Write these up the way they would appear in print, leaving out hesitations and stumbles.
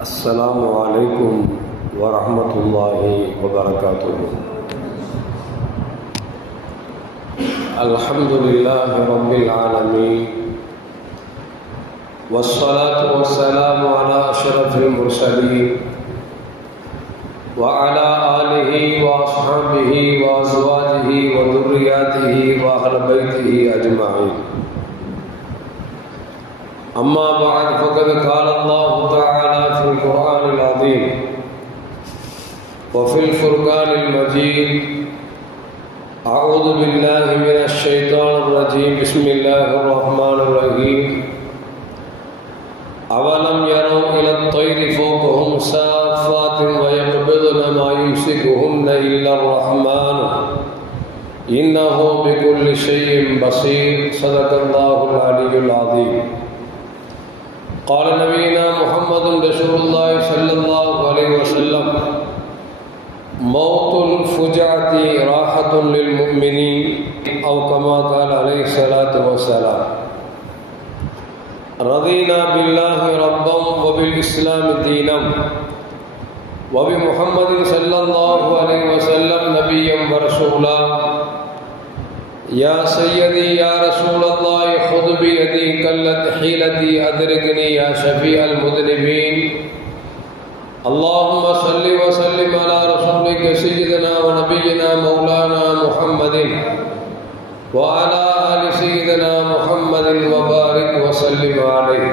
السلام عليكم ورحمة الله وبركاته. الحمد لله رب العالمين، والصلاة والسلام على أشرف المرسلين وعلى آله وأصحابه وأزواجه وذرياته وأهل بيته أجمعين. أما بعد، فقد قال الله تعالى في القرآن العظيم وفي الفرقان المجيد: أعوذ بالله من الشيطان الرجيم، بسم الله الرحمن الرحيم. أولم يروا إلى الطير فوقهم صافات ويقبضن ما يمسكهن إلا الرحمن إنه بكل شيء بصير. صدق الله العلي العظيم. قال نبينا محمد رسول الله صلى الله عليه وسلم: موت الفجعة راحة للمؤمنين، أو كما قال عليه الصلاة والسلام. رضينا بالله ربا وبالإسلام دينا وبمحمد صلى الله عليه وسلم نبيا ورسولا. يا سيدي يا رسول الله خذ بيدي قلت حيلتي أدركني يا شفيع المذنبين. اللهم صل وسلم على رسولك سيدنا ونبينا مولانا محمد وعلى آل سيدنا محمد وبارك وسلم عليه.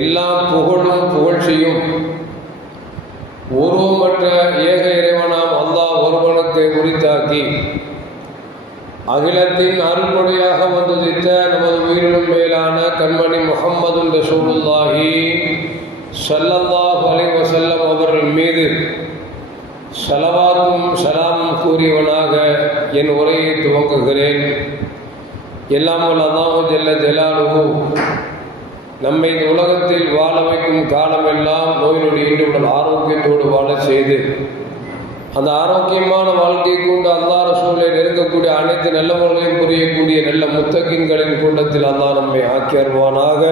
எல்லாம் புகழும் புகழ்ச்சியும் உருவமற்ற ஏக இறைவனாம் அல்லாஹ் ஒருவனுக்கு உரித்தாக்கி அகிலத்தின் அருள்மொழியாக வந்துதித்த நமது உயிரினும் மேலான கண்மணி முஹம்மது ரசூலுல்லாஹி ஸல்லல்லாஹு அலைஹி வஸல்லம் அவர்கள் மீது ஸலவாத்தும் ஸலாமும் கூறியவனாக என் உரையை துவங்குகிறேன். எல்லாம் வல்ல அல்லாஹ் ஜல்ல ஜலாலுஹு நம்மை இந்த உலகத்தில் வாழ வைக்கும் காலமெல்லாம் நோய் நொடி இன்றுடன் ஆரோக்கியத்தோடு வாழ செய்து அந்த ஆரோக்கியமான வாழ்க்கை கொண்டு அல்லாஹ் ரசூலை நெருங்கக்கூடிய அனைத்து நல்லவர்களையும் புரியக்கூடிய நல்ல முத்தகின்களின் கூட்டத்தில் அல்லாஹ் நம்மை ஆக்கி அருள்வானாக.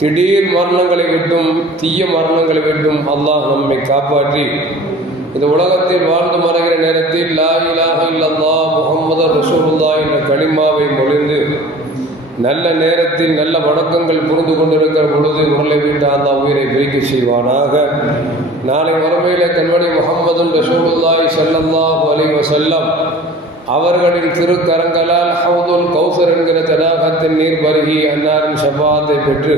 திடீர் மரணங்களை விட்டும் தீய மரணங்களை விட்டும் அல்லாஹ் நம்மை காப்பாற்றி இந்த உலகத்தில் வாழ்ந்து மறைகிற நேரத்தில் லா இலாஹ இல்லல்லாஹ் முஹம்மது ரசூலுல்லாஹ் என்ற கலிமாவை மொழிந்து நல்ல நேரத்தில் நல்ல வணக்கங்கள் புரிந்து கொண்டிருக்கிற பொழுது உடலை விட்டு அல்லாஹ் உயிரை பிரிக்க செய்வானாக. நாளை மறுமையிலே கண்மணி முஹம்மது ரசூலுல்லாஹி ஸல்லல்லாஹு அலைஹி வஸல்லம் அவர்களின் திருக்கரங்களால் ஹவுதுல் கௌசர் என்கிற தடாகத்தின் நீர் பருகி அன்னாரின் ஷஃபாத்தை பெற்று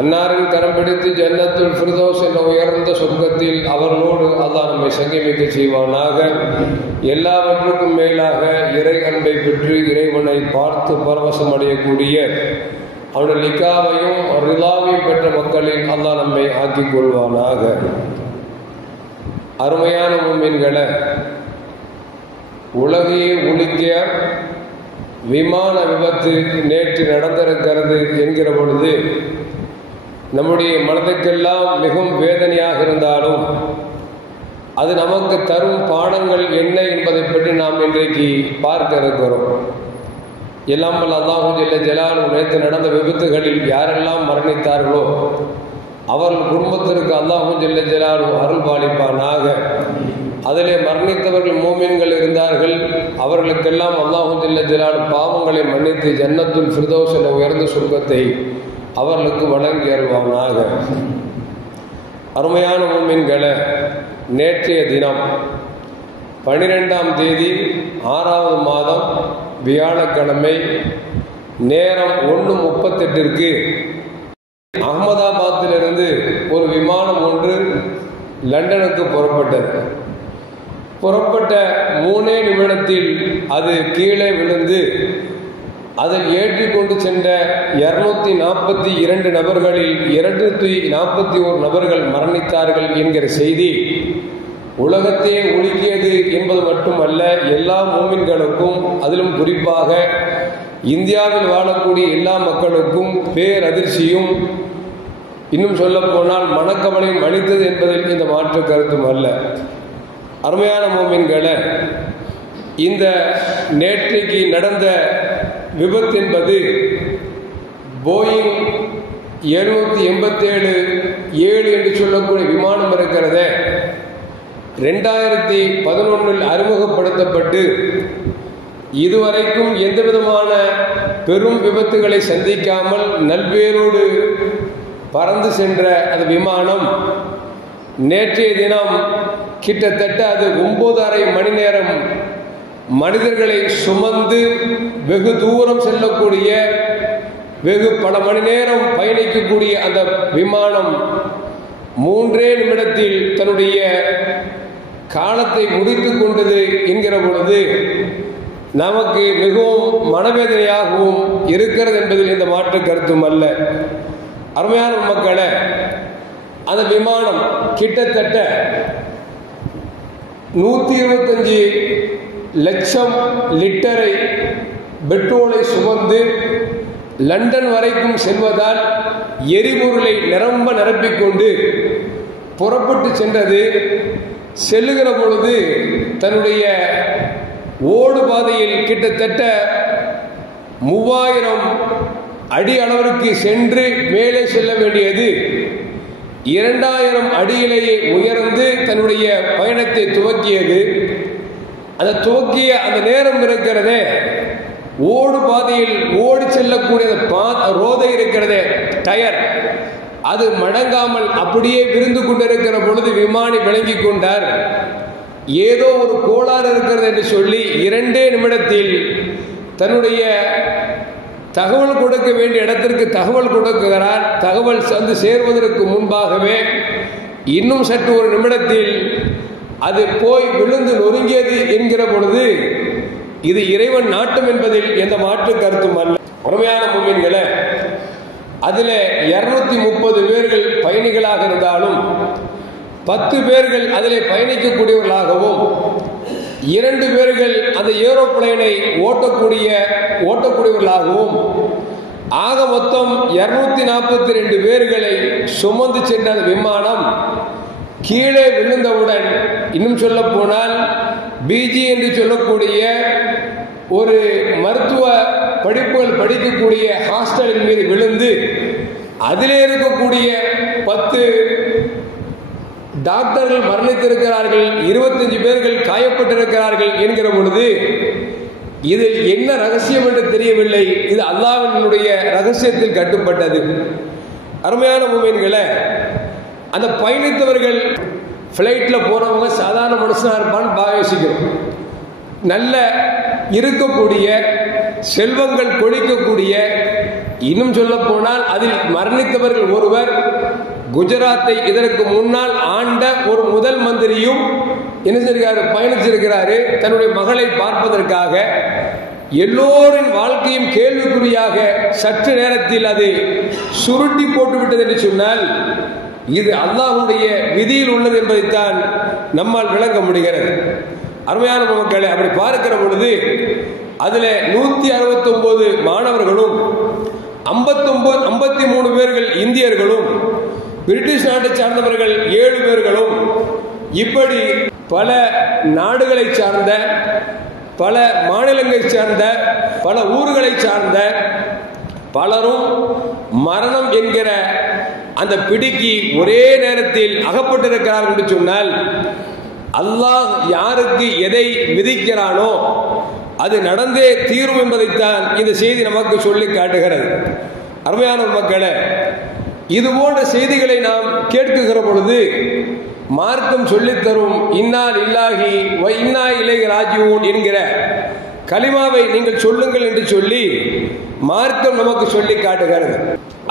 அன்னாரின் கரம் பிடித்து ஜன்னத்துல் ஃபிர்தௌஸ் என்ற உயர்ந்த சொர்க்கத்தில் அவர்களோடு அல்லாஹ் நம்மை சங்கமிக்க செய்வானாக. எல்லாவற்றுக்கும் மேலாக இறை அன்பை பெற்று இறைவனை பார்த்து பரவசம் அடையக்கூடிய அவனுடைய லிகாவையும் ரிலாவையும் பெற்ற மக்களில் அல்லாஹ் நம்மை ஆக்கிக் கொள்வானாக. அருமையான முஃமின்களே, உலகையே உலுக்கிய விமான விபத்து நேற்று நடந்திருக்கிறது என்கிற பொழுது நம்முடைய மனதுக்கெல்லாம் மிகவும் வேதனையாக இருந்தாலும் அது நமக்கு தரும் பாடங்கள் என்ன என்பதை பற்றி நாம் இன்றைக்கு பார்க்க இருக்கிறோம். எல்லாம் வல்ல அல்லாஹ் ஜல்ல ஜலாலுஹு நேற்று நடந்த விபத்துகளில் யாரெல்லாம் மரணித்தார்களோ அவர்கள் குடும்பத்திற்கு அல்லாஹ் ஜல்ல ஜலாலுஹு அருள் பாலிப்பானாக. அதிலே மரணித்தவர்கள் மூமின்கள் இருந்தார்கள், அவர்களுக்கெல்லாம் அல்லாஹ் ஜல்ல ஜலாலுஹு பாவங்களை மன்னித்து ஜன்னத்துல் ஃபிர்தௌஸ் என்ற உயர்ந்த சொர்க்கத்தை அவர்களுக்கு வழங்கி அருள்வானாக. அருமையான மூமின்களே, நேற்றைய தினம் 12ஆம் தேதி 6வது மாதம் வியாழக்கிழமை நேரம் 1:38 அகமதாபாத்திலிருந்து ஒரு விமானம் ஒன்று லண்டனுக்கு புறப்பட்டது. புறப்பட்ட 3 நிமிடத்தில் அது கீழே விழுந்து அதில் ஏற்றிக்கொண்டு சென்ற 242 நபர்களில் 241 நபர்கள் மரணித்தார்கள் என்கிற செய்தி உலகத்தையே உலுக்கியது என்பது மட்டுமல்ல, எல்லா மூமின்களுக்கும் அதிலும் குறிப்பாக இந்தியாவில் வாழக்கூடிய எல்லா மக்களுக்கும் பேரதிர்ச்சியும் இன்னும் சொல்ல போனால் மனக்கவலையும் அளித்தது என்பதில் இந்த மாற்று கருத்தும் அல்ல. அருமையான மூமின்களே, இந்த நேற்றைக்கு நடந்த விபத்து என்பது போயிங் 787 என்று சொல்லக்கூடிய விமானம் இருக்கிறது 2011 அறிமுகப்படுத்தப்பட்டு இதுவரைக்கும் எந்த விதமான பெரும் விபத்துகளை சந்திக்காமல் நல்வேரோடு பறந்து சென்ற அந்த விமானம் நேற்றைய தினம் கிட்டத்தட்ட அது 9.5 மணி நேரம் மனிதர்களை சுமந்து வெகு தூரம் செல்லக்கூடிய வெகு பல மணி நேரம் பயணிக்கக்கூடிய அந்த விமானம் 3 நிமிடத்தில் தன்னுடைய காலத்தை முடித்துக் கொண்டது என்கிற பொழுது நமக்கு மிகவும் மனவேதனையாகவும் இருக்கிறது என்பதில் இந்த மாற்று கருத்தும் அல்ல. அருமையான மக்களே, அந்த விமானம் கிட்டத்தட்ட 125 லட்சம் லிட்டரை பெட்ரோலை சுமந்து லண்டன் வரைக்கும் செல்வதால் எரிபொருளை நிரம்ப நிரப்பிக்கொண்டு புறப்பட்டு சென்றது. செல்லுகிற பொழுது தன்னுடைய ஓடு பாதையில் கிட்டத்தட்ட 3000 அடி அளவிற்கு சென்று மேலே செல்ல வேண்டியது 2000 அடியிலேயே உயர்ந்து தன்னுடைய பயணத்தை துவக்கியது. அந்த துவக்கிய அந்த நேரம் இருக்கிறதே, ஓடு பாதையில் ஓடி செல்லக்கூடிய ரோதை இருக்கிறதே டயர், அது மடங்காமல் அப்படியே விருந்து கொண்டிருக்கிற பொழுது விமானி விளங்கி கொண்டார். ஏதோ ஒரு கோளாறு இருக்கிறது என்று சொல்லி 2 நிமிடத்தில் தன்னுடைய தகவல் கொடுக்க வேண்டிய இடத்திற்கு தகவல் கொடுக்கிறார். தகவல் வந்து சேர்வதற்கு முன்பாகவே இன்னும் சற்று ஒரு நிமிடத்தில் அது போய் விழுந்து நொறுங்கியது என்கிற பொழுது இது இறைவன் நாட்டம் என்பதில் எந்த மாற்று கருத்தும் அல்ல. உண்மையான முஃமின்களே, அதில் 230 பேர்கள் பயணிகளாக இருந்தாலும் 10 பேர்கள் அதில் பயணிக்கக்கூடியவர்களாகவும் 2 பேர்கள் அந்த ஏரோப்ளைனை ஓட்டக்கூடியவர்களாகவும் ஆக மொத்தம் 242 பேர்களை சுமந்து சென்ற அந்த விமானம் கீழே விழுந்தவுடன், இன்னும் சொல்ல போனால் பிஜி என்று சொல்லக்கூடிய ஒரு மருத்துவ படிப்புகள் படிக்கக்கூடிய ஹாஸ்டலின் மீது விழுந்து அதிலே இருக்கக்கூடிய 10 டாக்டர்கள் மரணித்திருக்கிறார்கள், 25 பேர்கள் காயப்பட்டிருக்கிறார்கள் என்கிற பொழுது இதில் என்ன ரகசியம் என்று தெரியவில்லை. இது அல்லாஹ்வினுடைய ரகசியத்தில் கட்டுப்பட்டது. அருமையான முஃமின்களே, அந்த பயணித்தவர்கள் ஃப்ளைட்டில் போகிறவங்க சாதாரண மனுஷனாக இருப்பான்னு பாவிக்கிறோம். நல்ல இருக்கக்கூடிய செல்வங்கள் கொழிக்கக்கூடிய, இன்னும் சொல்ல போனால் அதில் மரணித்தவர்கள் ஒருவர் குஜராத்தை இதற்கு முன்னால் ஆண்ட ஒரு முதல் மந்திரியும் என்ன செய்கிறாரு, பயணிச்சிருக்கிறாரு தன்னுடைய மகளை பார்ப்பதற்காக. எல்லோரின் வாழ்க்கையும் கேள்விக்குறியாக சற்று நேரத்தில் அது சுருட்டி போட்டுவிட்டது என்று சொன்னால் இது அல்லாஹ்வுடைய விதியில் உள்ளது என்பதைத்தான் நம்மால் விளங்க முடிகிறது. அருமையான மக்களை, அப்படி பார்க்கிற பொழுது அதில் 169 மாணவர்களும் 53 பேர்கள் இந்தியர்களும் பிரிட்டிஷ் நாட்டை சார்ந்தவர்கள் 7 பேர்களும் இப்படி பல நாடுகளை சார்ந்த, பல மாநிலங்களை சார்ந்த, பல ஊர்களை சார்ந்த பலரும் மரணம் என்கிற அந்த பிடிக்கு ஒரே நேரத்தில் அகப்பட்டிருக்கிறார் என்று சொன்னால் அல்லாஹ் யாருக்கு எதை விதிக்கிறானோ அது நடந்தே தீரும் என்பதைத்தான் இந்த செய்தி நமக்கு சொல்லி காட்டுகிறது. அருமையான மக்களே, இது போன்ற செய்திகளை நாம் கேட்குகிற பொழுது மார்க்கம் சொல்லித்தரும் இன்னா லில்லாஹி வ இன்னா இலைஹி ராஜிஊன் என்கிற கலிமாவை நீங்கள் சொல்லுங்கள் என்று சொல்லி மார்க்கம் நமக்கு சொல்லி காட்டுகிறது.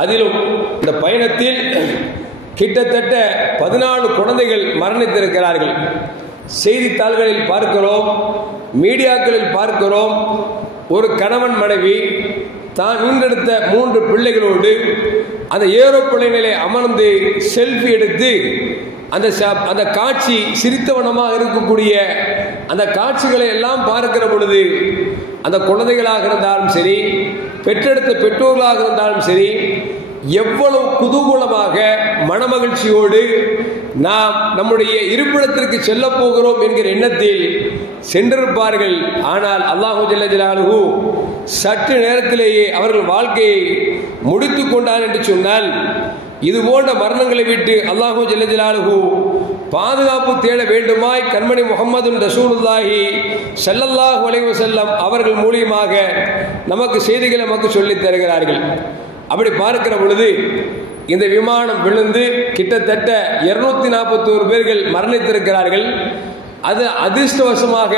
அதிலும் இந்த பயணத்தில் கிட்டத்தட்ட 14 குழந்தைகள் மரணித்திருக்கிறார்கள். செய்தித்தாள்களில் பார்க்கிறோம், மீடியாக்களில் பார்க்கிறோம். ஒரு கணவன் மனைவி தான் ஈன்றெடுத்த 3 பிள்ளைகளோடு அந்த ஏரோப்ளேனிலே அமர்ந்து செல்ஃபி எடுத்து அந்த காட்சி சிரித்தவனமாக இருக்கக்கூடிய அந்த காட்சிகளை எல்லாம் பார்க்கிற பொழுது அந்த குழந்தைகளாக இருந்தாலும் சரி, பெற்றெடுத்த பெற்றோர்களாக இருந்தாலும் சரி, எவ்வளவு குதூகூலமாக மனமகிழ்ச்சியோடு நாம் நம்முடைய இருப்பிடத்திற்கு செல்ல போகிறோம் என்கிற எண்ணத்தில் சென்றிருப்பார்கள். ஆனால் அல்லாஹு ஜல்ல ஜலாலுஹு சற்று நேரத்திலேயே அவர்கள் வாழ்க்கையை முடித்து கொண்டார் என்று சொன்னால், இது போன்ற மரணங்களை விட்டு அல்லாஹு ஜல்ல ஜலாலுஹு பாதுகாப்பு தேட வேண்டுமாய் கண்மணி முஹம்மது ரசூலுல்லாஹி ஸல்லல்லாஹு அலைஹி வஸல்லம் அவர்கள் மூலியமாக நமக்கு செய்திகளை நமக்கு சொல்லித் தருகிறார்கள். அப்படி பார்க்கிற பொழுது இந்த விமானம் விழுந்து கிட்டத்தட்ட 241 பேர்கள் மரணித்திருக்கிறார்கள். அது அதிர்ஷ்டவசமாக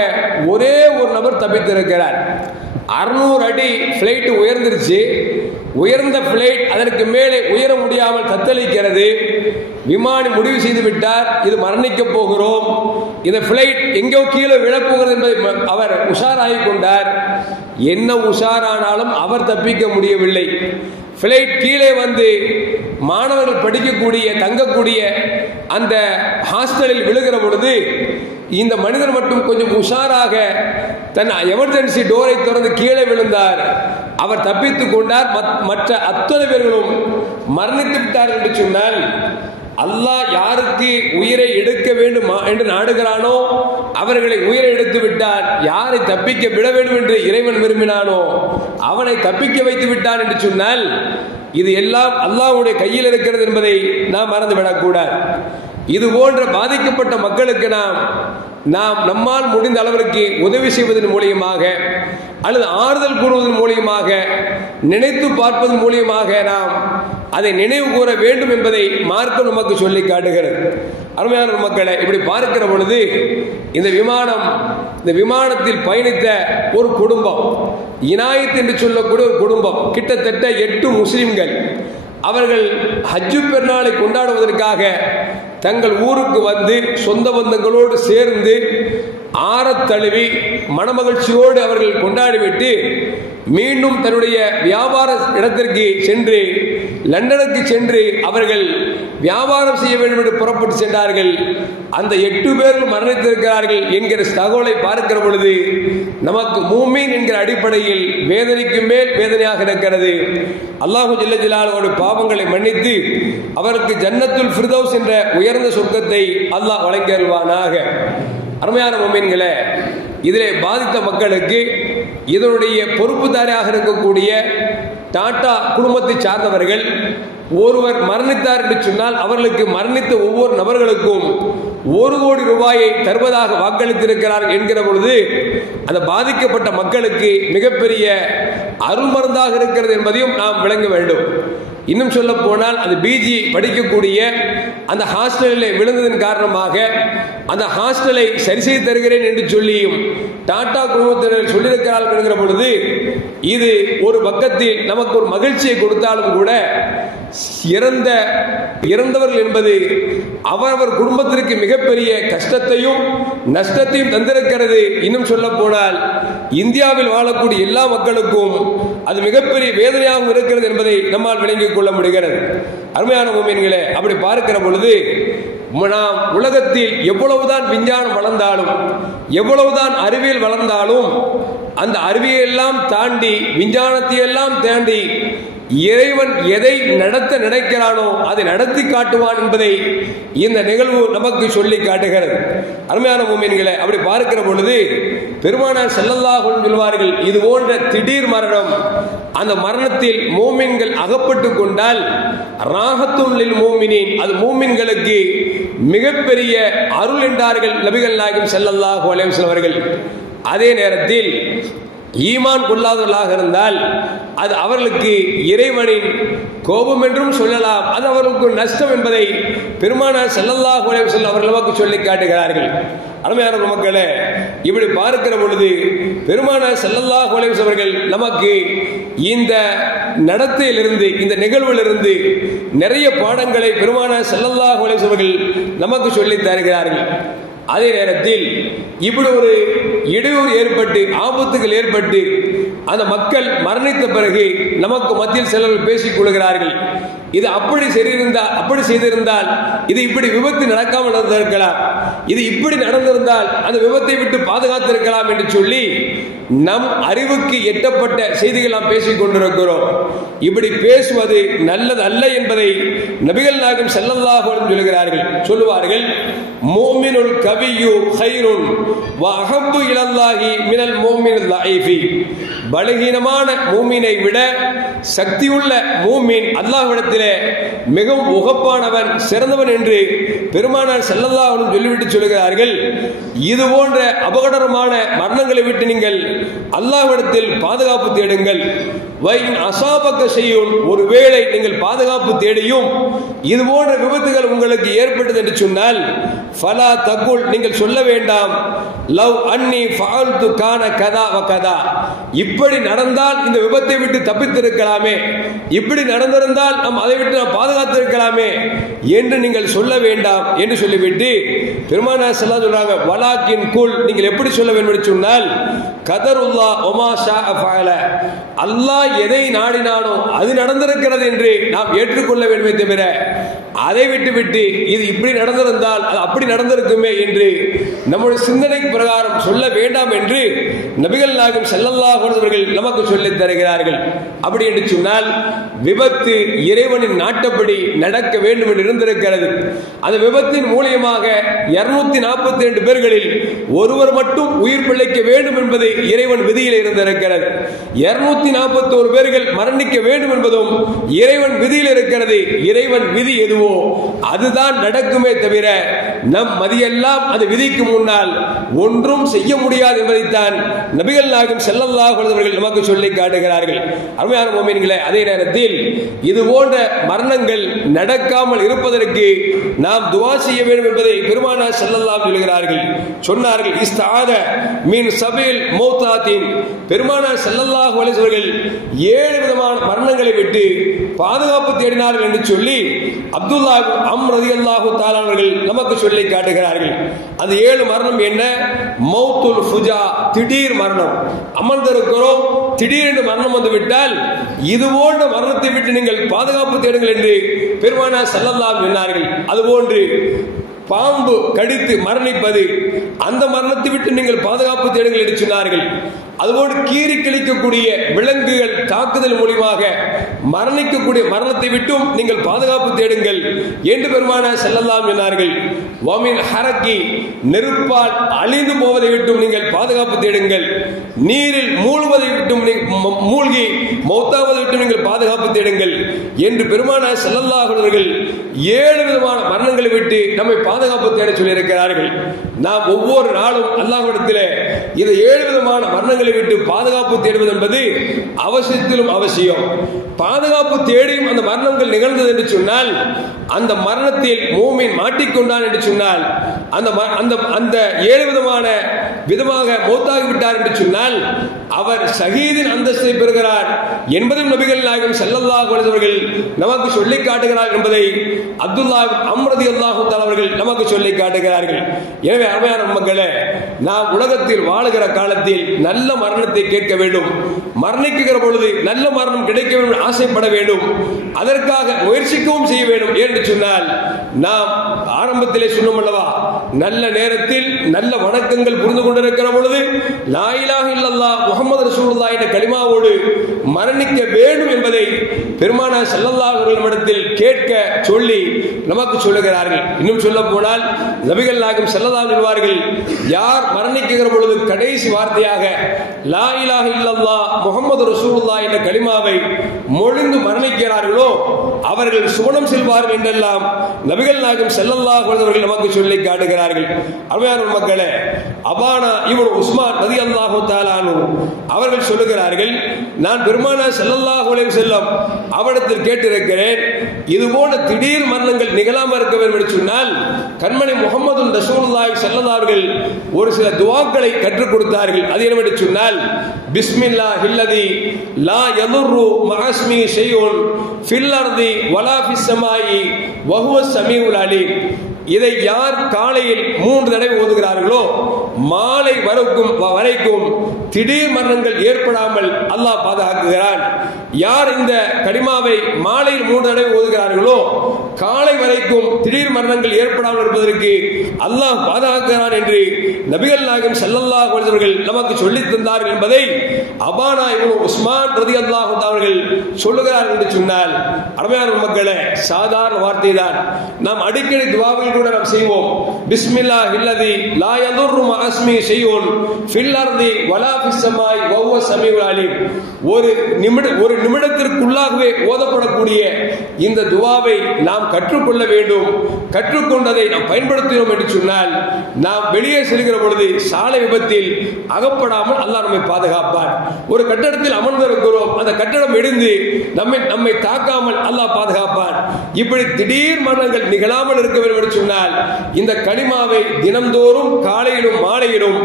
ஒரே ஒரு நபர் தப்பித்திருக்கிறார். 600 அடி பிளைட் உயர்ந்துருச்சு. உயர்ந்த பிளைட் அதற்கு மேலே உயர முடியாமல் தத்தளிக்கிறது. விமானி முடிவு செய்து விட்டார், இது மரணிக்க போகிறோம், இந்த பிளைட் எங்கோ கீழே விழப்போகிறது என்பதை அவர் உஷாராகி கொண்டார். என்ன உஷாரானாலும் அவர் தப்பிக்க முடியவில்லை. பிளைட் கீழே வந்து மாணவர்கள் படிக்கக்கூடிய தங்கக்கூடிய அந்த ஹாஸ்டலில் விழுகிற பொழுது இந்த மனிதர் மட்டும் கொஞ்சம் உஷாராக தன் எமர்ஜென்சி டோரை திறந்து கீழே விழுந்தார். அவர் தப்பித்துக் கொண்டார். மற்ற அத்தனை பேர்களும் மரணித்து விட்டார்கள் என்று சொன்னால், அல்லாஹ் யாருக்கு உயிரை எடுக்க வேண்டும் என்று நாடுகிறானோ அவர்களை உயிரை எடுத்து விட்டான். யாரை தப்பிக்க விட வேண்டும் என்று இறைவன் விரும்பினானோ அவனை தப்பிக்க வைத்து விட்டான் என்று சொன்னால், இது எல்லாம் அல்லாஹ்வுடைய கையில் இருக்கிறது என்பதை நாம் மறந்துவிடக்கூடாது. இது போன்ற பாதிக்கப்பட்ட மக்களுக்கு நாம் நம்மால் முடிந்த அளவிற்கு உதவி செய்வதன் மூலியமாக அல்லது ஆறுதல் கூறுவதன் மூலியமாக நினைத்து பார்ப்பதன் மூலியமாக நாம் அதை நினைவு கூற வேண்டும் என்பதை மார்க்கம் நமக்கு சொல்லி காட்டுகிறது. அருமையான மக்களை, இப்படி பார்க்கிற பொழுது இந்த விமானத்தில் பயணித்த ஒரு குடும்பம், இனாயத் என்று சொல்லக்கூடிய ஒரு குடும்பம், கிட்டத்தட்ட 8 முஸ்லிம்கள், அவர்கள் ஹஜ்ஜு பெருநாளை கொண்டாடுவதற்காக தங்கள் ஊருக்கு வந்து சொந்த பந்தங்களோடு சேர்ந்து ஆறத் தழுவி மனமகிழ்ச்சியோடு அவர்கள் கொண்டாடிவிட்டு மீண்டும் தன்னுடைய வியாபார இடத்திற்கு சென்று லண்டனுக்கு சென்று அவர்கள் வியாபாரம் செய்ய வேண்டும் என்று புறப்பட்டு சென்றார்கள். அந்த 8 பேர்கள் மரணித்திருக்கிறார்கள் என்கிற தகவலை பார்க்கிற பொழுது நமக்கு மூமீன் என்கிற அடிப்படையில் வேதனைக்கு மேல் வேதனையாக இருக்கிறது. அல்லாஹு ஜல்ல ஜலாலுஹு பாவங்களை மன்னித்து அவருக்கு ஜன்னத்துல் ஃபிர்தௌஸ் என்ற உயர்ந்த சொர்க்கத்தை அல்லாஹ் வழங்கியருள்வானாக. அருமையான மூமீன்களே, இதிலே பாதித்த மக்களுக்கு இதனுடைய பொறுப்புதாரியாக இருக்கக்கூடிய டாடா குடும்பத்தை சார்ந்தவர்கள் ஒருவர் மரணித்தார் என்று சொன்னால் அவர்களுக்கு மரணித்த ஒவ்வொரு நபர்களுக்கும் 1 கோடி ரூபாயை தருவதாக வாக்களித்திருக்கிறார் என்கிற பொழுது அந்த பாதிக்கப்பட்ட மக்களுக்கு மிகப்பெரிய அருள்மருந்தாக இருக்கிறது என்பதையும் நாம் விளங்க வேண்டும். இன்னும் சொல்ல போனால் அந்த பிஜி படிக்கக்கூடிய அந்த ஹாஸ்டலில் விழுந்ததன் காரணமாக அந்த ஹாஸ்டலை சரி செய்து தருகிறேன் என்று சொல்லியும் டாடா குழுமத்தினர் சொல்லியிருக்கிறார்கள் என்கிற பொழுது இது ஒரு பக்கத்தில் நமக்கு ஒரு மகிழ்ச்சியை கொடுத்தாலும் கூட இறந்தவர்கள் என்பது அவரவர் குடும்பத்திற்கு மிகப்பெரிய கஷ்டத்தையும் நஷ்டத்தையும் தந்திருக்கிறது. இன்னும் சொல்ல போனால் இந்தியாவில் வாழக்கூடிய எல்லா மக்களுக்கும் அது மிகப்பெரிய வேதனையாகவும் இருக்கிறது என்பதை நம்மால் விளங்கிக் கொள்ள முடிகிறது. அருமையான மூமின்களே, அப்படி பார்க்கிற பொழுது நாம் உலகத்தில் எவ்வளவுதான் விஞ்ஞானம் வளர்ந்தாலும் எவ்வளவுதான் அறிவியல் வளர்ந்தாலும் அந்த அறிவியெல்லாம் தாண்டி விஞ்ஞானத்தை எல்லாம் தாண்டி இறைவன் எதை நடத்த நினைக்கிறானோ அதை நடத்தி காட்டுவான் என்பதை இந்த நிகழ்வு நமக்கு சொல்லி காட்டுகிறது. அருமையான மூமின்களே, அப்படி பார்க்கிற பொழுது பெருமானார் ஸல்லல்லாஹு அலைஹி சொல்வார்கள், இது போன்ற திடீர் மரணம், அந்த மரணத்தில் மூமின்கள் அகப்பட்டு கொண்டால் ராஹத்துல் லில் மூமினீன், அது மூமின்களுக்கு மிகப்பெரிய அருள் என்றார்கள் நபிகள் நாயகம் ஸல்லல்லாஹு அலைஹி வஸல்லம் அவர்கள். அதே நேரத்தில் ஈமான் கொள்ளாதவர்களாக இருந்தால் அது அவர்களுக்கு இறைவனின் கோபம் என்றும் சொல்லலாம், அது அவர்களுக்கு நஷ்டம் என்பதை பெருமானார் ஸல்லல்லாஹு அலைஹி வஸல்லம் அவர்கள் நமக்கு சொல்லி காட்டுகிறார்கள். அருமையான மக்களே, இப்படி பார்க்கிற பொழுது பெருமானார் ஸல்லல்லாஹு அலைஹி வஸல்லம் அவர்கள் நமக்கு இந்த நடத்தையிலிருந்து இந்த நிகழ்விலிருந்து நிறைய பாடங்களை பெருமானார் ஸல்லல்லாஹு அலைஹி வஸல்லம் அவர்கள் நமக்கு சொல்லி தருகிறார்கள். அதே நேரத்தில் இப்படி ஒரு இடையூறு ஏற்பட்டு ஆபத்துகள் ஏற்பட்டு அந்த மக்கள் மரணித்த பிறகு நமக்கு மத்தியில் சிலர்கள் பேசிக் கொள்கிறார்கள், இது அப்படி செய்திருந்தால் இது இப்படி விபத்து நடக்காமல் நடந்திருக்கலாம், இது இப்படி நடந்திருந்தால் அந்த விபத்தை விட்டு பாதுகாத்திருக்கலாம் என்று சொல்லி நம் அறிவுக்கு எட்டப்பட்ட செய்திகள் நாம் பேசிக் கொண்டிருக்கிறோம். இப்படி பேசுவது நல்லது அல்ல என்பதை நபிகள் நாயகம் ஸல்லல்லாஹு அலைஹி வஸல்லம் சொல்கிறார்கள். சொல்லுவார்கள், முஃமினுல் கவியு கைருன் வ அஹப்பு இலல்லாஹி மினல் முஃமினில் லைஃபி. பலகீனமான மூமினை விட சக்தியுள்ள மூமின் அல்லாஹ்விடத்திலே மிகவும் உகப்பானவன், சிறந்தவன் என்று பெருமானார் ஸல்லல்லாஹு அலைஹி வஸல்லம் சொல்லிவிட்டு சொல்கிறார்கள். இது போன்ற அபகடமான மரணங்களை விட்டு நீங்கள் அல்லாஹ்விடத்தில் பாதுகாப்பு தேடுங்கள். வைன் அசாபக்க செய்யும், ஒருவேளை நீங்கள் பாதுகாப்பு தேடியும் இது போன்ற விபத்துகள் உங்களுக்கு ஏற்பட்டது என்று சொன்னால், ஃபலா தகுல், நீங்கள் சொல்ல வேண்டாம், லவ் அன்னி ஃபஅல்து கான கதா வ கதா, இப்படி நடந்தால் இந்த விபத்தை விட்டு தப்பித்திருக்கலாமே, இப்படி நடந்திருந்தால் நாம் அதை விட்டு நாம் பாதுகாத்திருக்கலாமே என்று நீங்கள் சொல்ல வேண்டாம் என்று சொல்லிவிட்டு பெருமானார் ஸல்லல்லாஹு சொல்றாங்க, வலாக்கின் குல், நீங்கள் எப்படி சொல்ல வேண்டும் என்று சொன்னால், கதருல்லாஹ் வமா ஷாஅ ஃபஅல, அல்லாஹ் எதை நாடினானோ அது நடந்திருக்கிறது என்று நாம் ஏற்றுக்கொள்ள வேண்டுமே தவிர அதை விட்டு இது இப்படி நடந்திருந்தால் அது அப்படி நடந்திருக்குமே என்று நம்முடைய சிந்தனை பிரகாரம் சொல்ல வேண்டாம் என்று நபிகள் நாயகம் ஸல்லல்லாஹு அலைஹி வஸல்லம் நமக்கு சொல்லித் தருகிறார்கள். அப்படி என்று சொன்னால் விபத்து இறைவனின் நாட்டப்படி நடக்க வேண்டும் என்று இருந்திருக்கிறது. அந்த விபத்தின் மூலியமாக 242 பேர்களில் ஒருவர் மட்டும் உயிர் பிழைக்க வேண்டும் என்பது இறைவன் விதியில் இருந்திருக்கிறது. 241 பேர்கள் மரணிக்க வேண்டும் என்பதும் இறைவன் விதியில் இருக்கிறது. இறைவன் விதி எதுவோ அதுதான் நடக்குமே தவிர நம் மதியெல்லாம் அது விதிக்கு முன்னால் ஒன்றும் செய்ய முடியாது என்பதைத்தான் நபிகள் நாயகம் ஸல்லல்லாஹு அலைஹி வஸல்லம் நமக்கு சொல்லி காட்டுகிறார்கள். அருமையான முஃமின்களே, அதே நேரத்தில் இது போன்ற மரணங்கள் நடக்காமல் இருப்பதற்கு நாம் துஆ செய்ய வேண்டும் என்பதை பெருமானார் ஸல்லல்லாஹு அலைஹி சொல்கிறார்கள். சொன்னார்கள், இஸ்தாத மின் சபீல் மௌதாத்தின், பெருமானார் ஸல்லல்லாஹு அலைஹி வஸல்லம் 7 விதமான மரணங்களை விட்டு பாதுகாப்பு தேடினார்கள் என்று சொல்லி அப்துல்லா அம்ர் ரலியல்லாஹு தஆலா அவர்கள் நமக்கு சொல்லி காட்டுகிறார்கள். அந்த 7 மரணம் என்ன? மௌத்துல் ஃபுஜா, திடீர் மரணம். அமர்ந்திருக்கிறோம், திடீரென்று மரணம் வந்து விட்டால் இது போன்ற மரணத்தை விட்டு நீங்கள் பாதுகாப்பு தேடுங்கள் என்று பெருமானார் ஸல்லல்லாஹு அலைஹி சொன்னார்கள். அதுபோன்று பாம்பு கடித்து மரணிப்பது, அந்த மரணத்தை விட்டு நீங்கள் பாதுகாப்பு தேடுங்கள் என்று சொன்னார்கள். அதுபோன்று கீறி கிழிக்கக்கூடிய விலங்குகள் தாக்குதல் மூலமாக மரணிக்கக்கூடிய மரணத்தை விட்டும் நீங்கள் பாதுகாப்பு தேடுங்கள் என்று பெருமானார் ஸல்லல்லாஹு அலைஹி சொன்னார்கள். வமின் ஹரக்கி, நெருப்பால் அழிந்து போவதை விட்டும் நீங்கள் பாதுகாப்பு தேடுங்கள். நீரில் மூழ்குவதை விட்டும் மூழ்கி மௌத்தாவதை விட்டும் நீங்கள் பாதுகாப்பு தேடுங்கள் என்று பெருமானார் ஸல்லல்லாஹு அலைஹி வஸல்லம் 7 விதமான மரணங்களை விட்டு நம்மை பாதுகாப்பு தேட சொல்லியிருக்கிறார்கள். நாம் ஒவ்வொரு நாளும் அல்லாஹ்விடத்திலே இந்த 7 விதமான மரணங்களை விட்டு பாதுகாப்பு தேடுவது என்பது அவசியத்திலும் அவசியம். பாதுகாப்பு தேடியும் அந்த மரணங்கள் நிகழ்ந்தது என்று சொன்னால், அந்த மரணத்தில் மூமின் மாட்டிக்கொண்டான் என்று சொன்னால், அந்த 7 விதமாக மௌத்தாகி விட்டார் என்று சொன்னால் அவர் ஷஹீதின் அந்தஸ்தை பெறுகிறார் என்பதும் நபிகள் நாயகம் ஸல்லல்லாஹு அலைஹி வஸல்லம் நமக்கு சொல்லி காட்டுகிறார் என்பதை அப்துல்லா அம்ர் ரலியல்லாஹு தஆலா அவர்கள் நமக்கு சொல்லி காட்டுகிறார்கள். எனவே அருமையான மக்களே, நாம் உலகத்தில் வாழுகிற காலத்தில் நல்ல மரணத்தை கேட்க வேண்டும். மரணிக்கிற பொழுது நல்ல மரணம் கிடைக்க வேண்டும் ஆசைப்பட வேண்டும். அதற்காக முயற்சிக்கவும் செய்ய வேண்டும். என்று சொன்னால் நாம் ஆரம்பத்திலே சொன்னோம் அல்லவா, நல்ல நேரத்தில் நல்ல வணக்கங்கள் புரிந்து கொண்டிருக்கிற பொழுது லா இலாஹ இல்லல்லாஹ் முஹம்மது ரசூலுல்லாஹ் என்ற கலிமாவோடு மரணிக்க வேண்டும் என்பதை பெருமானார் ஸல்லல்லாஹு அலைஹி வஸல்லம் கேட்க சொல்லி நமக்கு சொல்லுகிறார்கள். இன்னும் சொல்ல போனால் நபிகள் நாயகம் ஸல்லல்லாஹு அலைஹி சொல்வார்கள், யார் மரணிக்கிற பொழுது கடைசி வார்த்தையாக லா இலாஹ இல்லல்லாஹ் முஹம்மது ரசூலுல்லாஹ் என்ற கலிமாவை மொழிந்து மரணிக்கிறார்களோ அவர்கள் சுவனம் செல்வார்கள் என்றெல்லாம் நபிகள் நாயகம் ஸல்லல்லாஹு அலைஹி வஸல்லம் நமக்கு சொல்லி காட்டுகிறார்கள். அருமையான மக்களே, அபானா இப்னு உஸ்மான் ரலியல்லாஹு தஆலா அன்ஹு அவர்கள் சொல்லுகிறார்கள், நான் பெருமானார் ஸல்லல்லாஹு அலைஹி வஸல்லம் அவரிடத்தில் கேட்டிருக்கிறேன், இது போன்ற திடீர் மரணங்கள் நிகழாமல் இருக்க வேண்டும் என்று சொன்னால் கண்மணி முஹம்மது ரசூலுல்லாஹி ஸல்லல்லாஹு அலைஹி வஸல்லம் ஒரு சில துஆக்களை கற்றுக் கொடுத்தார்கள். அது என்னவென்று சொன்னால், பிஸ்மில்லாஹில்லதி லா யதுர்ரு மஅஸ்மி ஷைஉன் ஃபில் அர்தி வலா ஃபிஸ் ஸமாஇ வஹுவஸ் ஸமீஉல் அலீம். இதை யார் காலையில் 3 தடவை ஓதுகிறார்களோ மாலை வரைக்கும் திடீர் மரணங்கள் ஏற்படாமல் அல்லாஹ் பாதுகாக்கிறான். யார் இந்த கலிமாவை மாலையில் 3 தடவை ஓதுகிறார்களோ காலை வரைக்கும் திடீர் மரணங்கள் ஏற்படாமல் இருப்பதற்கு அல்லாஹ் பாதுகாக்கிறான் என்று நபிகள் நாயகம் ஸல்லல்லாஹு அலைஹி வஸல்லம் நமக்கு சொல்லித் தந்தார்கள் என்பதை அபானா இப்னு உஸ்மான் ரலியல்லாஹு அவர்கள் சொல்லுகிறார்கள் என்று சொன்னால், அருமையான மக்களே, சாதாரண வார்த்தை தான். நாம் அடிக்கடி துஆவில் கூட நாம் செய்வோம். பிஸ்மில்லாஹில்லதி லா யதுர்ரு மஅஸ்மி ஷைஉன் ஃபில் அர்தி வலா ஃபிஸ் ஸமாஇ வஹுவ ஸமீஉல் அலீம். ஒரு நிமிடத்திற்குள்ளாகவே ஓதப்படக்கூடிய இந்த துஆவை நாம் கற்றுக்கொள்ள வேண்டும். கற்றுக்கொண்டதை நாம் பயன்படுத்தினோம் என்று சொன்னால் நாம் வெளியே செல்கிற பொழுது சாலை விபத்தில் அகப்படாமல் அல்லாஹ் நம்மை பாதுகாப்பான். ஒரு கட்டடத்தில் அமர்ந்திருக்கிறோம், அந்த கட்டடம் இடிந்து நம்மை தாக்காமல் அல்லாஹ் பாதுகாப்பான். இப்படி திடீர் மரணங்கள் நிகழாமல் இருக்க வேண்டும் என்று சொன்னால் இந்த கலிமாவை தினந்தோறும் காலையிலும் மாலையிலும்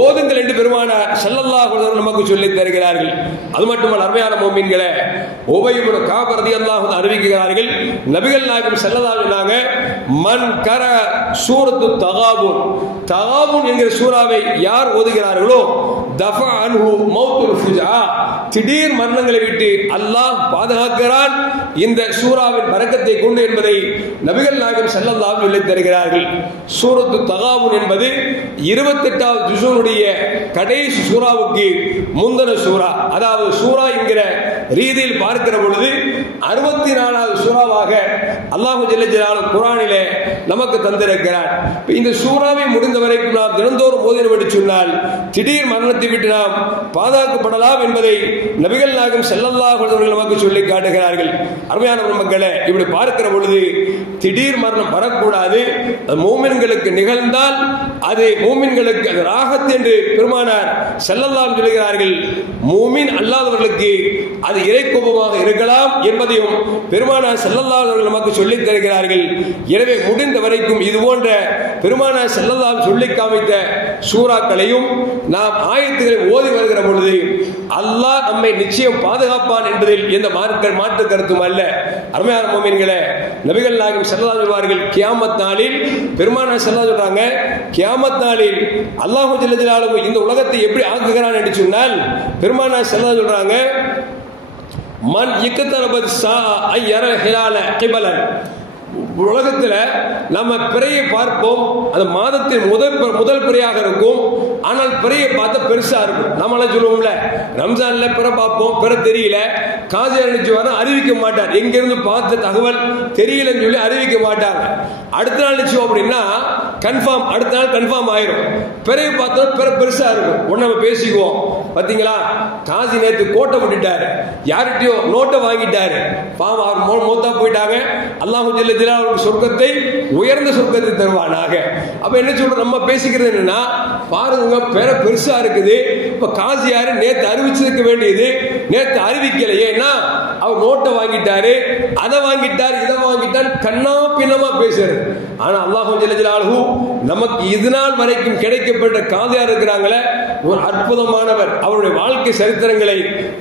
ஓதுங்கள் என்று பெருமானார் ஸல்லல்லாஹு அலைஹி வஸல்லம் நமக்கு சொல்லித் தருகிறார்கள். அது மட்டுமல்ல, அருமையான முஃமின்களே, உபய் இப்னு கஅப் ரலியல்லாஹு அன்ஹு அறிவிக்கிறார்கள், நபிகள் நாயகம் ஸல்லல்லாஹு அலைஹி வஸல்லம் மன் கர சூரத்து தகாபுன் என்கிற சூராவை யார் ஓதுகிறார்களோ தஃபா அன்ஹு மௌத்துல் ஃபுஜா, திடீர் மரணங்களை விட்டு அல்லாஹ் பாதுகாக்கிறான் இந்த சூராவின் பரக்கத்தை கொண்டு என்பதை நபிகள் நாயகம் ஸல்லல்லாஹு அலைஹி வஸல்லம் தருகிறார்கள். சூரத்து தகாபுன் என்பது 28வது ஜுஸுனுடைய கடைசி சூராவுக்கு முந்தின சூரா. அதாவது சூரா என்கிற ரீதியில் பார்க்கிற பொழுது 64வது சூராவாக அல்லாஹ் ஜல்ல ஜலாலுஹு குர்ஆனிலே நமக்கு தந்திருக்கிறார். இந்த சூராவை முடிந்த வரைக்கும் நாம் தினந்தோறும் ஓதினோம் என்று சொன்னால் திடீர் மரணத்தை விட்டு நாம் பாதுகாக்கப்படலாம் என்பதை நபிகள் நாயகம் ஸல்லல்லாஹு அலைஹி வஸல்லம் நமக்கு சொல்லி காட்டுகிறார்கள். அருமையான மக்களே, இப்படி பார்க்கிற பொழுது திடீர் மரணம் வரக்கூடாது. மூமின்களுக்கு நிகழ்ந்தால் அது மூமின்களுக்கு அது ராகத் என்று பெருமானார் ஸல்லல்லாஹு அலைஹி சொல்கிறார்கள். மூமின் அல்லாதவர்களுக்கு அது இறைக்கோபமாக இருக்கலாம் என்பதையும் பெருமானார் ஸல்லல்லாஹு அலைஹி வஸல்லம் நமக்கு சொல்லித் தருகிறார்கள். எனவே முடிந்த வரைக்கும் இது போன்ற பெருமானார் ஸல்லல்லாஹு அலைஹி சொல்லி காமித்த சூறாக்களையும் நாம் ஆயத்துக்களை ஓதி வருகிற பொழுது அல்லாஹ் நம்மை நிச்சயம் பாதுகாப்பான் என்பதில் எந்த மாற்று கருத்தும் அல்ல. அருமையான முஃமின்களே, நபிகள் நாயகம் ஸல்லல்லாஹு அலைஹி வஸல்லம் கியாமத் நாளில் பெருமானார் ஸல்லல்லாஹு சொல்றாங்க, கியாமத் நாளில் அல்லாஹ் ஜல்ல ஜலாலுஹு இந்த உலகத்தை எப்படி ஆக்குகிறான் என்று சொன்னால் பெருமானார் ஸல்லல்லாஹு சொல்றாங்க, மன் இக்தரபத் சா ஐயர ஹிலால கிபலன். உலகத்துல நம்ம பிறையை பார்ப்போம், அந்த மாதத்தின் முதல் பிறையாக இருக்கும். ஆனால் பிறையை பார்த்தா பெருசா இருக்கும். நம்மளாம் சொல்லுவோம்ல, ரம்ஜான்ல பிறை பார்ப்போம், பிறை தெரியல, காஜி அணிச்சு வர அறிவிக்க மாட்டார், எங்கிருந்து பார்த்த தகவல் தெரியலன்னு சொல்லி அறிவிக்க மாட்டாங்க. அடுத்த நாள் நிச்சயம் அப்படின்னா கன்ஃபார்ம், அடுத்த நாள் கன்ஃபார்ம் ஆயிரும். பிறையை பார்த்தா பிறை பெருசா இருக்கும். ஒன்னு நம்ம பேசிக்குவோம், பாத்தீங்களா காஜி நேற்று கோட்டை விட்டுட்டாரு, யார்கிட்டயோ நோட்டை வாங்கிட்டாரு, பாவம் அவர் மௌத்தா போயிட்டாங்க, அல்லாஹ் ஜல்ல ஜலாலுஹு சொர்க்கத்தை உயர்ந்த சொர்க்கத்தை தருவானாக. அப்ப என்ன சொல்றோம், நம்ம பேசிக்கிறது என்னன்னா, பாருங்க பிறை பெருசா இருக்குது, இப்ப காஜி யாரு நேற்று அறிவிச்சிருக்க வேண்டியது நேற்று அறிவிக்கலையே, ஏன்னா அவர் நோட்டை வாங்கிட்டாரு, அதை வாங்கிட்டாரு, இதை வாங்கிட்டாரு, கண்ணா பின்னமா பேசுறது. ஆனா அல்லாஹ் ஜல்ல ஜலாலுஹு நமக்கு இது நாள் வரைக்கும் கிடைக்கப்பட்ட காதியார் இருக்கிறாங்களே, ஒரு அற்புதமானவர். அவருடைய வாழ்க்கை சரித்திரங்களை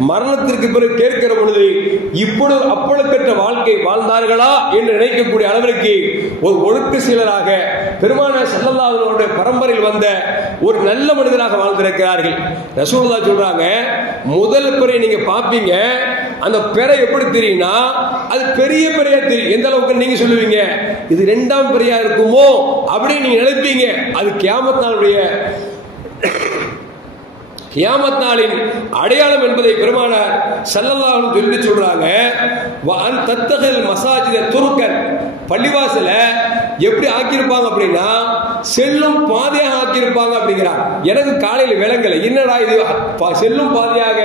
மரணத்திற்கு பிறகு கேட்கிற பொழுது இப்பொழுது அப்பொழுக்கற்ற வாழ்க்கை வாழ்ந்தார்களா என்று நினைக்கக்கூடிய அளவிற்கு ஒரு ஒழுக்க சீலராக பெருமானார் ஸல்லல்லாஹு அலைஹி வஸல்லம் பரம்பரையில் வந்த ஒரு நல்ல மனிதராக வாழ்ந்திருக்கிறார்கள். ரசூலுல்லாஹ் சொல்றாங்க, முதல் பிறை நீங்க பாப்பீங்க, அந்த பிறை எப்படி தெரியும்னா அது பெரிய பிறையா தெரியும். எந்த அளவுக்கு நீங்க சொல்லுவீங்க, இது 2ஆம் பிறையா இருக்குமோ அப்படின்னு நீங்க நினைப்பீங்க. அது கியாமத் நாளுடைய கியாமத் நாளின் அடையாளம் என்பதை பெருமானார் ஸல்லல்லாஹு அலைஹி வஸல்லம் சொல்றாங்க. வஅன் தத்தகில் மசாஜித துர்கன், பள்ளிவாசல எப்படி ஆக்கியிருப்பாங்க அப்படின்னா செல்லும் பாதையாக ஆக்கியிருப்பாங்க அப்படிங்கிறாங்க. எனக்கு காலையில் விளங்கல, என்னடா இது செல்லும் பாதையாக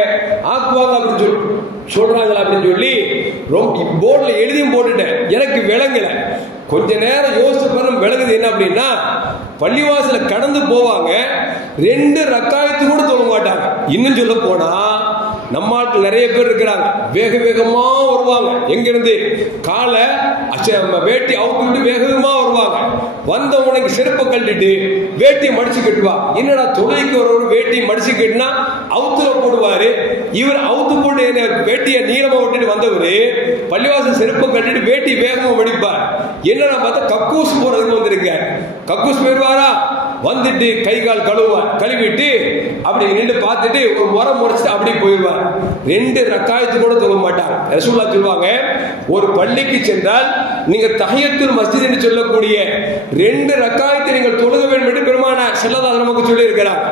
ஆக்குவாங்க அப்படின்னு சொல்றாங்களா அப்படின்னு சொல்லி போர்டுல எழுதியும் போட்டுட்டேன், எனக்கு விளங்கல. கொஞ்ச நேரம் யோசிச்சு பாருங்க, விளங்குது என்ன அப்படின்னா பள்ளிவாசல கடந்து போவாங்க, 2 ரக்காயத்து கூட தொழ மாட்டாங்க. இன்னும் சொல்ல போனா நம்ம ஆட்கள் நிறைய பேர் இருக்கிறாங்க, வேக வேகமா வருவாங்க, எங்கிருந்து காலை வேட்டி அவுத்து விட்டு வேக வேகமா வருவாங்க, வந்த உனக்கு செருப்பை கட்டிட்டு வேட்டியை மடிச்சு கட்டுவா. என்னடா தொழுகைக்கு ஒரு வேட்டியை மடிச்சு கட்டினா அவுத்துல போடுவாரு, இவர் அவுத்து போட்டு வேட்டியை நீளமா விட்டுட்டு வந்தவரு பள்ளிவாசல் செருப்பை கட்டிட்டு வேட்டி வேகமா மடிப்பார். என்னடா பார்த்தா கக்கூஸ் போறதுக்கு வந்திருக்காரு. கக்கூஸ் போயிடுவாரா, வந்துட்டு கை கால் கழுவார், கழுவிட்டு அப்படி நின்று பார்த்துட்டு ஒரு முறை முறைச்சிட்டு அப்படி போயிடுவார். 2 ரக்காயத்து கூட தொழ மாட்டாங்க. ரசூலுல்லாஹ் சொல்லுவாங்க, ஒரு பள்ளிக்கு சென்றால் நீங்க தஹியத்துல் மஸ்ஜித் என்று சொல்லக்கூடிய 2 ரக்காயத்தை நீங்கள் தொழுக வேண்டும் என்று பெருமானார் ஸல்லல்லாஹு அலைஹி நமக்கு சொல்லி இருக்கிறாங்க.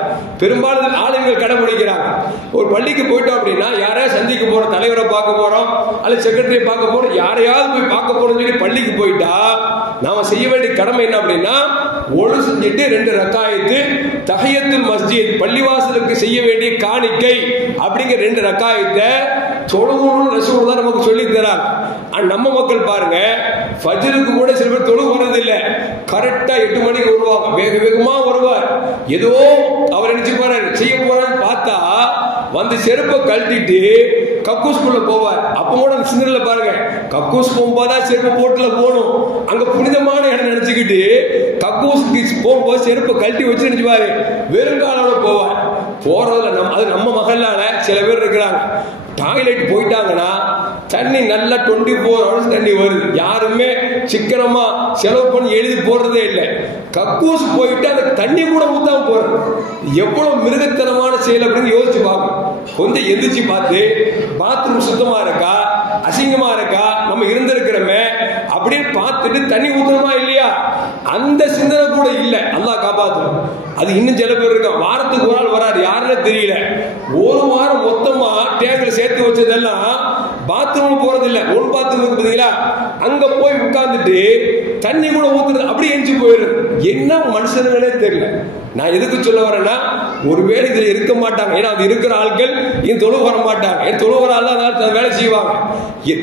பெரும்பாலும் ஆளுங்கள் கடைபிடிக்கிறாங்க. ஒரு பள்ளிக்கு போயிட்டோம் அப்படின்னா யாரையாவது சந்திக்க போறோம், தலைவரை பார்க்க போறோம் அல்லது செக்ரட்டரியை பார்க்க போறோம், யாரையாவது போய் பார்க்க போறோம்னு சொல்லி பள்ளிக்கு போயிட்டா நாம செய்ய வேண்டிய கடமை என்ன அப்படின்னா, ஒழு செஞ்சுட்டு 2 ரக்காயத்து தஹியத்துல் மஸ்ஜித் பள்ளிவாசலுக்கு செய்ய வேண்டிய காணிக்கை அப்படிங்கிற 2 ரக்காயத்தை தொழுகணும்னு ரசூலுல்லாஹ் நமக்கு சொல்லி தராங்க. நம்ம மக்கள் பாருங்க, ஃபஜ்ருக்கு கூட சில பேர் தொழுக வர்றது இல்ல. கரெக்டா 8 மணிக்கு வருவாங்க, வேக வேகமா வருவார். ஏதோ அவர் நினைச்சு போறாரு, செய்ய போறான்னு பார்த்தா வந்து செருப்பை கழட்டிட்டு கக்கூஸ்குள்ள போவார். அப்ப கூட சிந்தனையில பாருங்க, கக்கூஸ் போகும்போது செருப்பு போட்டுல போகணும், அங்க புனிதமான இடம் நினைச்சுக்கிட்டு கக்கூஸ்க்கு போகும்போது செருப்பை கழட்டி வச்சு நினைச்சுவாரு, வெறுங்காலோட போவார். போறதுல அது நம்ம மகளால சில பேர் இருக்கிறாங்க, டாய்லெட் போயிட்டாங்கன்னா தண்ணி நல்லா 24 hours தண்ணி வருது, யாருமே சிக்கனமா செலவு பண்ணி எழுதி போடுறதே இல்லை. கக்கூஸ் போயிட்டு அந்த தண்ணி கூட ஊத்தாம போறது எவ்வளவு மிருகத்தனமான செயல் அப்படின்னு யோசிச்சு பார்க்கணும். கொஞ்சம் எந்திரிச்சு பார்த்து பாத்ரூம் சுத்தமா இருக்கா, அசிங்கமா இருக்கா, நம்ம இருந்திருக்கிறோமே அப்படின்னு பார்த்துட்டு தண்ணி ஊத்தணுமா இல்லையா, அந்த சிந்தனை கூட இல்லை. அல்லாஹ் காப்பாற்றும். அது இன்னும் சில பேர் இருக்கா, வாரத்துக்கு ஒரு ஆள் வராது, யாருன்னு தெரியல, ஒரு வாரம் மொத்தமா டேங்கில் சேர்த்து வச்சதெல்லாம் பாத்ரூம் போறது இல்ல, ஒன் பாத்ரூம் இருக்குதுங்களா, அங்க போய் உட்கார்ந்துட்டு தண்ணி கூட ஊத்துறது, அப்படியே எஞ்சி போயிடுது. என்ன மனுஷனுங்களே தெரியல. நான் எதுக்கு சொல்ல வரேன்னா, ஒருவேளை இதுல இருக்க மாட்டாங்க, ஏன்னா அது இருக்கிற ஆட்கள் என் தொழு வர மாட்டாங்க, என் தொழு வர ஆள் வேலை செய்வாங்க.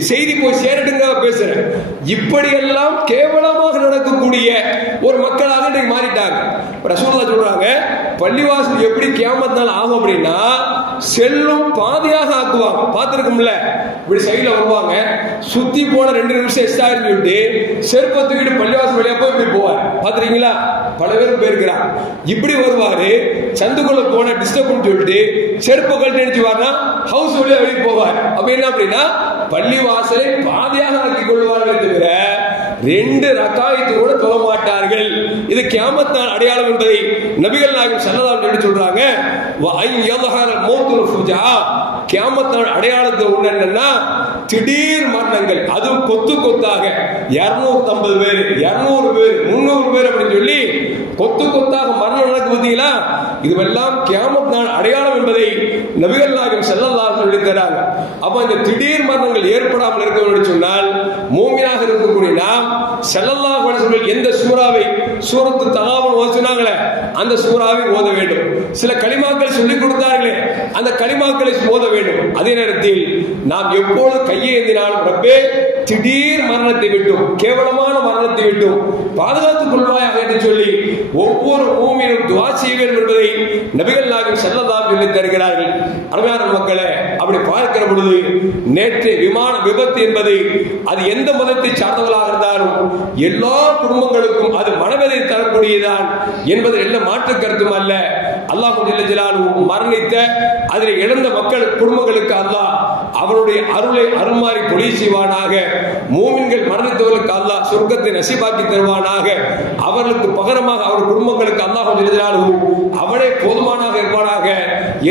செய்தி போய் சேரட்டுங்க பேசுறேன். இப்படியெல்லாம் கேவலமாக நடக்கக்கூடிய ஒரு மக்களாக இன்றைக்கு மாறிட்டாங்க. ரசூலுல்லாஹ் சொல்றாங்க, பள்ளிவாசல் எப்படி கியாமத் நாள் ஆகும் அப்படின்னா செல்லும் பாதையாக ஆக்குவாங்க. பார்த்துருக்கும்ல, இப்படி சைட்ல வருவாங்க, சுத்தி போன 2 நிமிஷம் எக்ஸ்ட்ரா சொல்லிட்டு செருப்பை தூக்கிட்டு பள்ளிவாசல் வழியா போய் இப்படி போவார். பார்த்துருக்கீங்களா, பல பேர் போயிருக்கிறாங்க. இப்படி வருவாரு, சந்துக்குள்ள போன டிஸ்டர்ப் சொல்லிட்டு செருப்பை கழட்டி அடிச்சுவார்னா ஹவுஸ் வழியா வெளியே போவார். அப்ப என்ன அப்படின்னா பள்ளிவாசலை பாதையாக ஆக்கி கொள்வார்கள் தவிர 2 ரக்காயத்து கூட தொழ மாட்டார்கள். இது கியாமத் நாள் அடையாளம் என்பதை நபிகள் நாயகம் ஸல்லல்லாஹு அலைஹி வஸல்லம் சொல்றாங்க. வ அய்யதஹர மௌத்துல் ஃபுஜா, கியாமத் நாள் அடையாளத்தை ஒண்ணு என்னன்னா திடீர் மரணங்கள், அது கொத்து கொத்தாக 250 பேர் 200 பேர் 300 பேர் அப்படின்னு சொல்லி கொத்து கொத்தாக மரணம் நடக்கு பார்த்தீங்களா, இதுவெல்லாம் கியாமத் நாள் அடையாளம் என்பதை நபிகள் நாயகம் ஸல்லல்லாஹு அலைஹி வஸல்லம் சொல்லித்தராங்க. அப்ப இந்த திடீர் மரணங்கள் ஏற்படாமல் இருக்க வேண்டும் சொன்னால் மூமினாக இருக்கக்கூடிய நாம் ஸல்லல்லாஹு அலைஹி வஸல்லம் எந்த சூராவை சூரத்து தகாபுன் ஓத சொன்னாங்களே அந்த சூராவை ஓத வேண்டும். சில கலிமாக்களை சொல்லிக் கொடுத்தார்களே அந்த கலிமாக்களை ஓத வேண்டும். அதே நேரத்தில் நாம் எப்பொழுது கையை ஏந்தினாலும் ரப்பே திடீர் மரணத்தை விட்டும் கேவலமான மரணத்தை விட்டும் பாதுகாத்துக் கொள்வாயாக என்று சொல்லி ஒவ்வொரு மூமினும் துஆ செய்ய வேண்டும் என்பதை நபிகள் நாயகம் ஸல்லல்லாஹு அலைஹி வஸல்லம் தருகிறார்கள். அருமையான மக்களே, அப்படி பார்க்கிற பொழுது நேற்று விமான விபத்து என்பதை அது எந்த மதத்தை சார்ந்தவர்களாக இருந்தாலும் எல்லா குடும்பங்களுக்கும் அது மனவேதனை தரக்கூடியதான் என்பது எல்லாம் மாற்று கருத்தும் அல்ல. அல்லாஹ் ஜல்ல ஜலாலுஹு மரணித்த அதில் இழந்த மக்கள் குடும்பங்களுக்கு அல்லாஹ் அவருடைய அருளை அருள்மாறி பொழிய செய்வானாக. மூமின்கள் மரணித்தவர்களுக்கு அல்லாஹ் சொர்க்கத்தை நசீபாக்கி தருவானாக. அவர்களுக்கு பகரமாக அவர் குடும்பங்களுக்கு அல்லாஹ் ஜல்ல ஜலாலுஹு அவனே போதுமானாக இருப்பானாக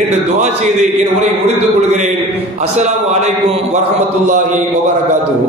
என்று துஆ செய்து என் உரையை முடித்துக் கொள்கிறேன். அஸ்ஸலாமு அலைக்கும் வரஹ்மத்துல்லாஹி வபரகாத்துஹு.